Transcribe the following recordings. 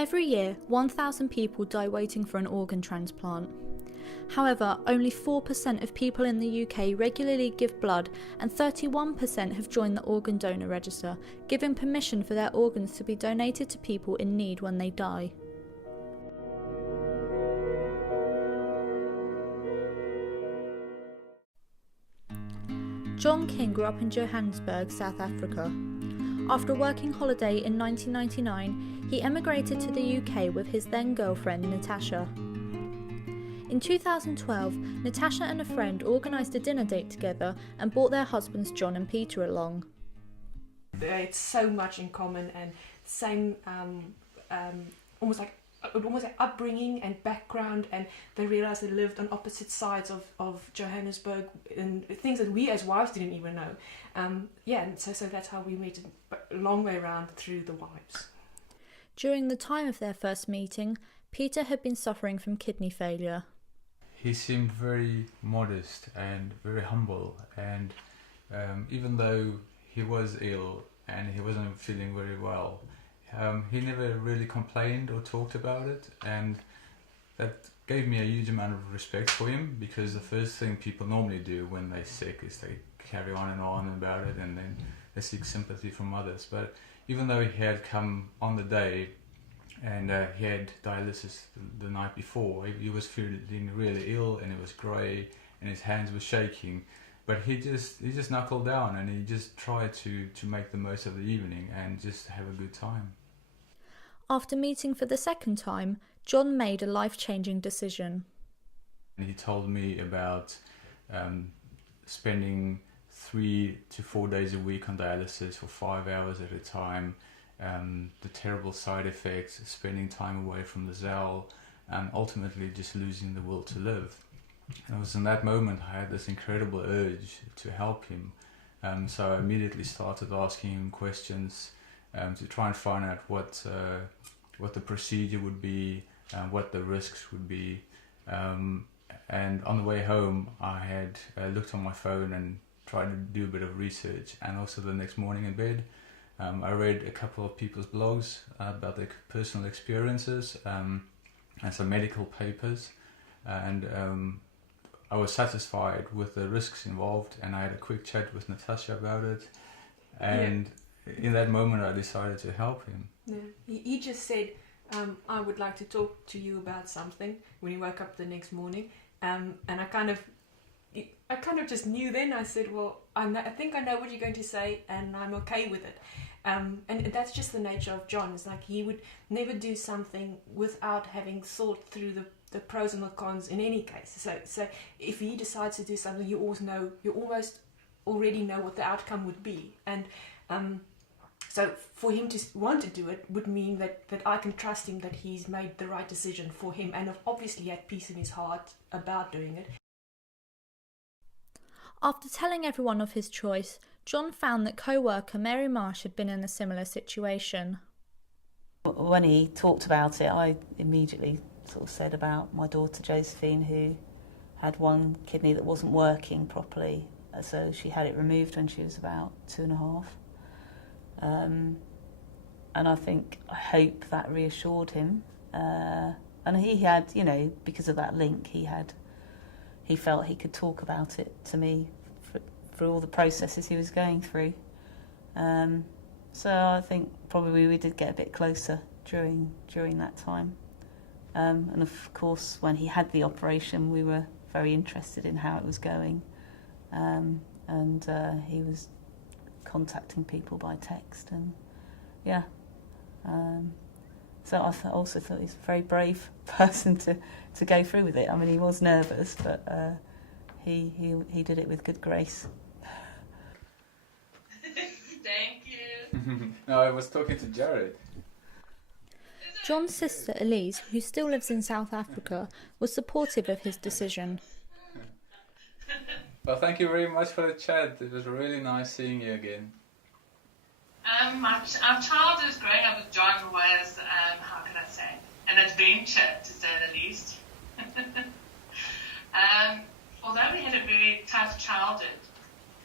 Every year, 1,000 people die waiting for an organ transplant. However, only 4% of people in the UK regularly give blood, and 31% have joined the organ donor register, giving permission for their organs to be donated to people in need when they die. John King grew up in Johannesburg, South Africa. After a working holiday in 1999, he emigrated to the UK with his then girlfriend Natasha. In 2012, Natasha and a friend organised a dinner date together and brought their husbands John and Peter along. It's so much in common and same, almost like upbringing and background, and they realised they lived on opposite sides of Johannesburg and things that we as wives didn't even know. And so that's how we met, a long way around through the wives. During the time of their first meeting, Peter had been suffering from kidney failure. He seemed very modest and very humble, and even though he was ill and he wasn't feeling very well, he never really complained or talked about it, and that gave me a huge amount of respect for him, because the first thing people normally do when they're sick is they carry on about it, and then they seek sympathy from others. But even though he had come on the day and he had dialysis the night before, he was feeling really ill and it was grey and his hands were shaking, but he just knuckled down and he just tried to make the most of the evening and just have a good time. After meeting for the second time, John made a life-changing decision. He told me about spending 3 to 4 days a week on dialysis for 5 hours at a time, the terrible side effects, spending time away from the cell, and ultimately just losing the will to live. And it was in that moment I had this incredible urge to help him. So I immediately started asking him questions to try and find out what the procedure would be, what the risks would be. And on the way home I had looked on my phone and tried to do a bit of research, and also the next morning in bed I read a couple of people's blogs about their personal experiences and some medical papers, and I was satisfied with the risks involved, and I had a quick chat with Natasha about it, and in that moment I decided to help him. Yeah. He just said, I would like to talk to you about something, when he woke up the next morning, and I kind of just knew then. I said, well, I think I know what you're going to say, and I'm okay with it. And that's just the nature of John. It's like he would never do something without having thought through the pros and the cons in any case. So if he decides to do something, you almost already know what the outcome would be. And so for him to want to do it would mean that I can trust him, that he's made the right decision for him, and obviously had peace in his heart about doing it. After telling everyone of his choice, John found that co-worker Mary Marsh had been in a similar situation. When he talked about it, I immediately sort of said about my daughter Josephine, who had one kidney that wasn't working properly, so she had it removed when she was about 2.5. And I hope that reassured him. And he had, because of that link, he felt he could talk about it to me for all the processes he was going through. So I think probably we did get a bit closer during that time. And of course, when he had the operation, we were very interested in how it was going. And he was contacting people by text, and so I also thought he's a very brave person to go through with it. I mean, he was nervous, but he did it with good grace. Thank you. No, I was talking to Jared. John's sister Elise, who still lives in South Africa, was supportive of his decision. Well, thank you very much for the chat. It was really nice seeing you again. Our child is growing up with John was, how can I say, an adventure, to say the least. Although we had a very tough childhood,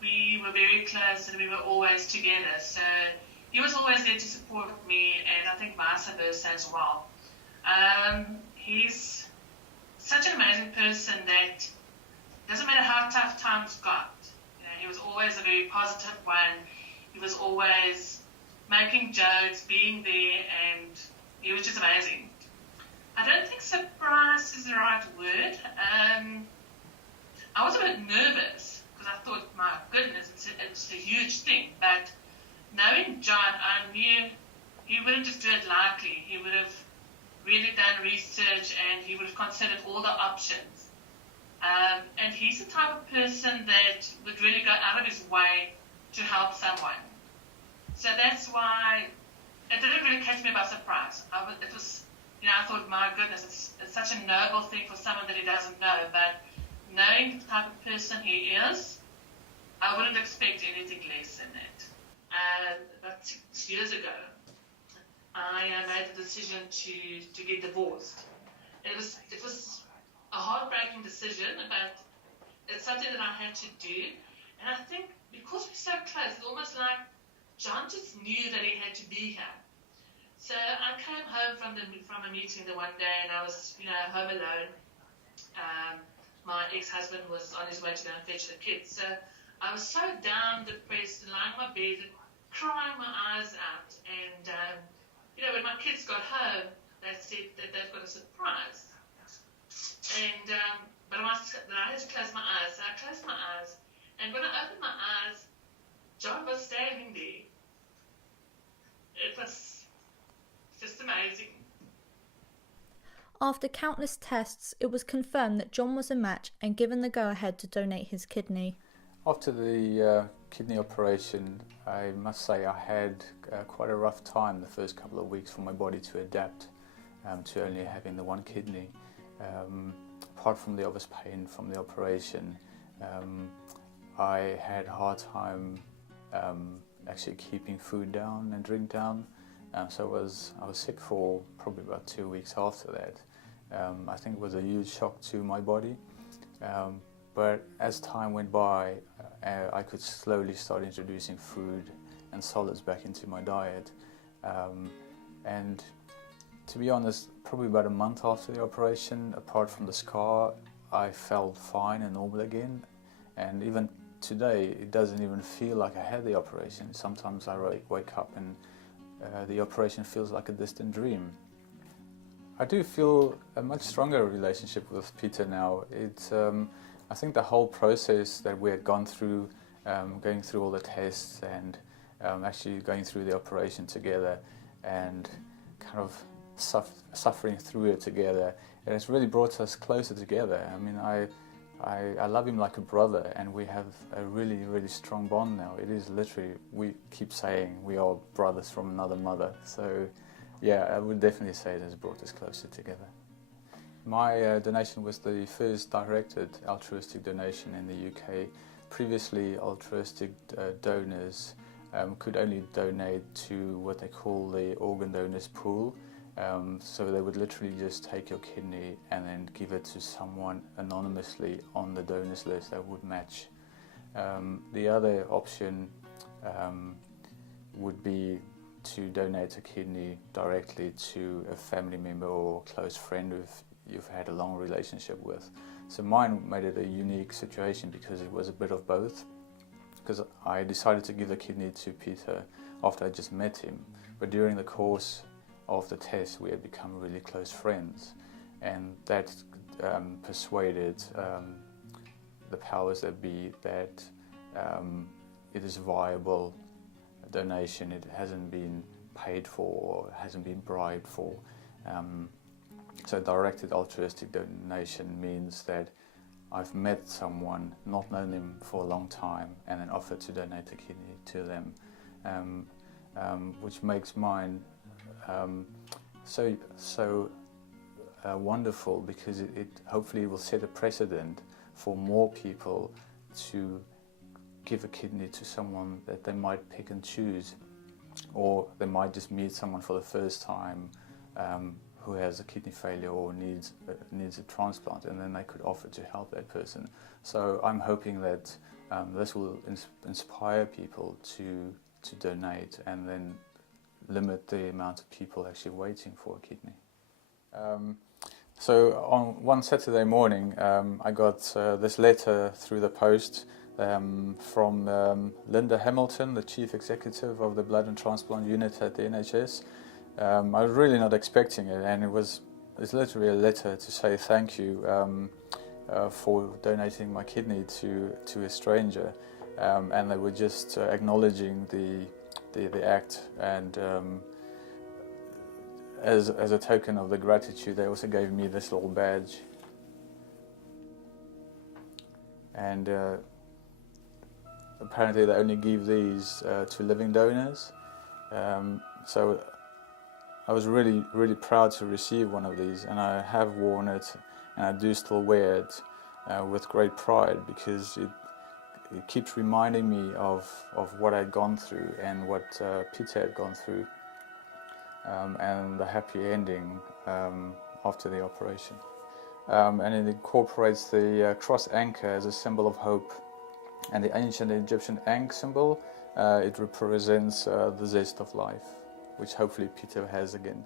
we were very close and we were always together. So he was always there to support me, and I think vice versa as well. He's such an amazing person that doesn't matter how tough times got. You know, he was always a very positive one. He was always making jokes, being there, and he was just amazing. I don't think surprise is the right word. I was a bit nervous because I thought, my goodness, it's a huge thing. But knowing John, I knew he wouldn't just do it lightly. He would have really done research and he would have considered all the options. And he's the type of person that would really go out of his way to help someone. So that's why it didn't really catch me by surprise. It was, I thought, my goodness, it's such a noble thing for someone that he doesn't know. But knowing the type of person he is, I wouldn't expect anything less than that. About 6 years ago, I made the decision to get divorced. It was a heartbreaking decision, but it's something that I had to do. And I think because we're so close, it's almost like John just knew that he had to be here. So I came home from a meeting the one day, and I was, home alone. My ex-husband was on his way to go and fetch the kids. So I was so down, depressed, lying on my bed, crying my eyes out. And, when my kids got home, they said that they've got a surprise. And, but I had to close my eyes. So I closed my eyes. And when I opened my eyes, John was standing there. It was just amazing. After countless tests, it was confirmed that John was a match and given the go-ahead to donate his kidney. After the kidney operation, I must say I had quite a rough time the first couple of weeks for my body to adapt to only having the one kidney. Apart from the obvious pain from the operation, I had a hard time actually keeping food down and drink down. So I was sick for probably about 2 weeks after that. I think it was a huge shock to my body. But as time went by, I could slowly start introducing food and solids back into my diet. And to be honest, probably about a month after the operation, apart from the scar, I felt fine and normal again. And even today, it doesn't even feel like I had the operation. Sometimes I wake up and the operation feels like a distant dream. I do feel a much stronger relationship with Peter now. I think the whole process that we had gone through, going through all the tests and actually going through the operation together and kind of suffering through it together, it has really brought us closer together. I mean, I love him like a brother, and we have a really, really strong bond now. It is literally, we keep saying we are brothers from another mother. So yeah, I would definitely say it has brought us closer together. My donation was the first directed altruistic donation in the UK. Previously, altruistic donors could only donate to what they call the organ donors pool. So they would literally just take your kidney and then give it to someone anonymously on the donors list that would match. The other option would be to donate a kidney directly to a family member or close friend who you've had a long relationship with. So mine made it a unique situation because it was a bit of both. Because I decided to give the kidney to Peter after I just met him, but during the course of the test we had become really close friends, and that persuaded the powers that be that it is a viable donation. It hasn't been paid for or hasn't been bribed for. So directed altruistic donation means that I've met someone, not known them for a long time, and then offered to donate a kidney to them, which makes mine so wonderful, because it hopefully will set a precedent for more people to give a kidney to someone that they might pick and choose, or they might just meet someone for the first time who has a kidney failure or needs a transplant, and then they could offer to help that person. So I'm hoping that this will inspire people to donate, and then limit the amount of people actually waiting for a kidney. So on one Saturday morning, I got this letter through the post from Linda Hamilton, the Chief Executive of the Blood and Transplant Unit at the NHS. I was really not expecting it, and it's literally a letter to say thank you for donating my kidney to a stranger, and they were just acknowledging the act, and as a token of the gratitude, they also gave me this little badge. And apparently they only give these to living donors. So I was really, really proud to receive one of these, and I have worn it, and I do still wear it with great pride, because it keeps reminding me of what I'd gone through and what Peter had gone through, and the happy ending after the operation. And it incorporates the cross anchor as a symbol of hope, and the ancient Egyptian ankh symbol. It represents the zest of life, which hopefully Peter has again.